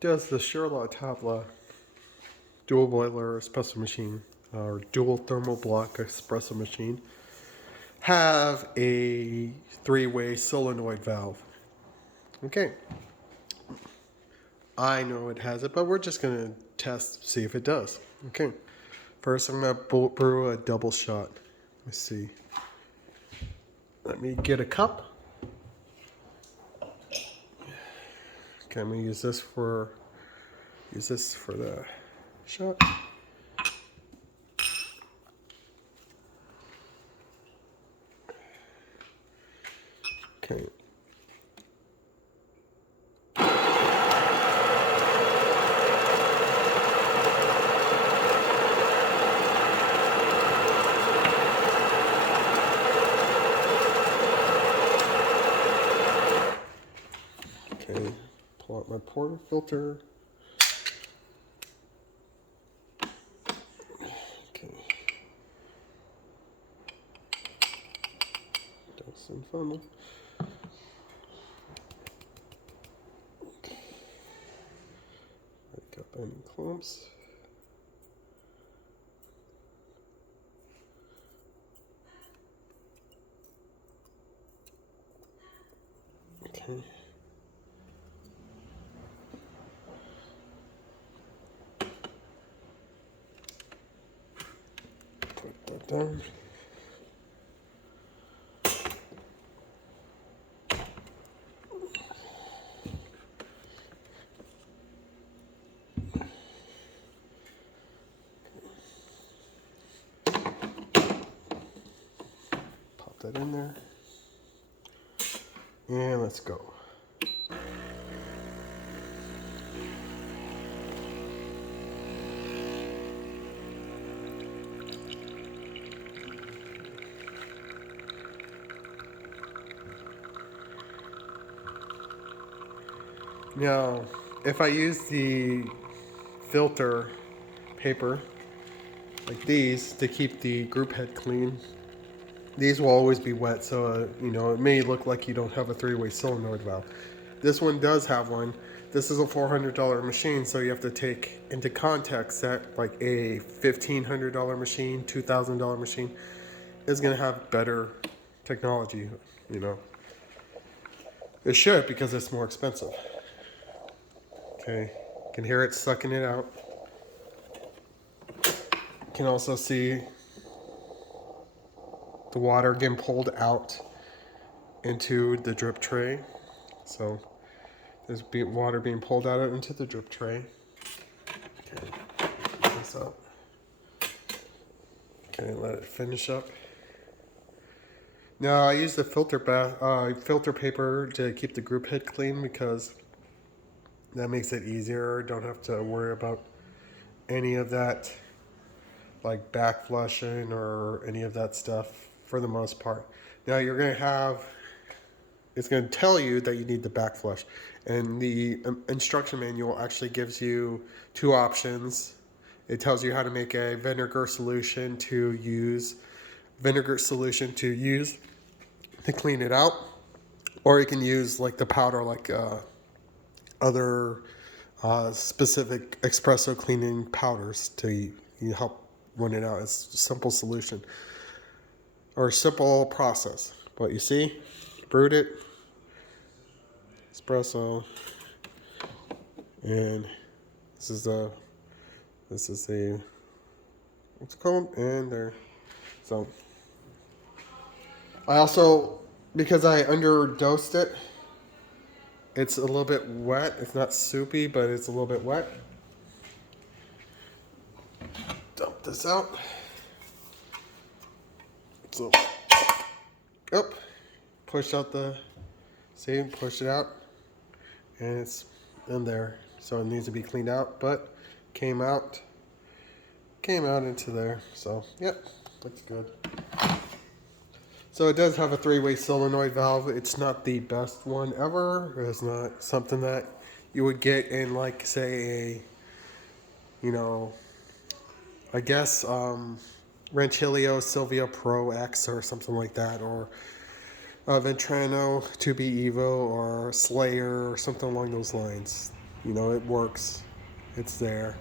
Does the Charlotte Tabla dual boiler espresso machine or dual thermal block espresso machine have a three-way solenoid valve? Okay, I know it has it, but we're just gonna test, see if it does. Okay, first I'm gonna brew a double shot. Let's see. Let me get a cup. Okay, I'm gonna use this for the shot. Okay. Okay, pull out my portafilter. Okay. Dose and funnel. Okay. Break up any clumps. Okay. Put that down. Pop that in there. And let's go. Now, if I use the filter paper like these to keep the group head clean, these will always be wet, so it may look like you don't have a three-way solenoid valve. This one does have one. This is a $400 machine, so you have to take into context that like a $1,500 machine, $2,000 machine is going to have better technology. It should, because it's more expensive. Okay, you can hear it sucking it out. You can also see the water getting pulled out into the drip tray. So there's water being pulled out into the drip tray. Okay, put this up. Okay, let it finish up. Now I use the filter paper to keep the group head clean, because that makes it easier. Don't have to worry about any of that, like back flushing or any of that stuff for the most part. Now you're going to have, it's going to tell you that you need the back flush. And the instruction manual actually gives you two options. It tells you how to make a vinegar solution to use to clean it out. Or you can use like the powder, like other specific espresso cleaning powders to help run it out. It's a simple solution or a simple process. But you see, brewed it, espresso, and this is the what's it called? And there. So I also, because I underdosed it, it's a little bit wet. It's not soupy, but it's a little bit wet. Dump this out. So, push out push it out, and it's in there. So it needs to be cleaned out, but came out into there. So, yep, looks good. So it does have a three-way solenoid valve. It's not the best one ever. It's not something that you would get in, like, say, I guess Rancilio Silvia Pro X or something like that, or Ventrano 2B Evo or Slayer or something along those lines. You know, it works. It's there.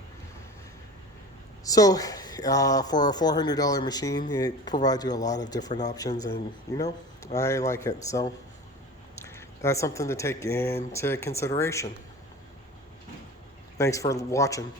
So, for a $400 machine, it provides you a lot of different options, and you know, I like it. So, that's something to take into consideration. Thanks for watching.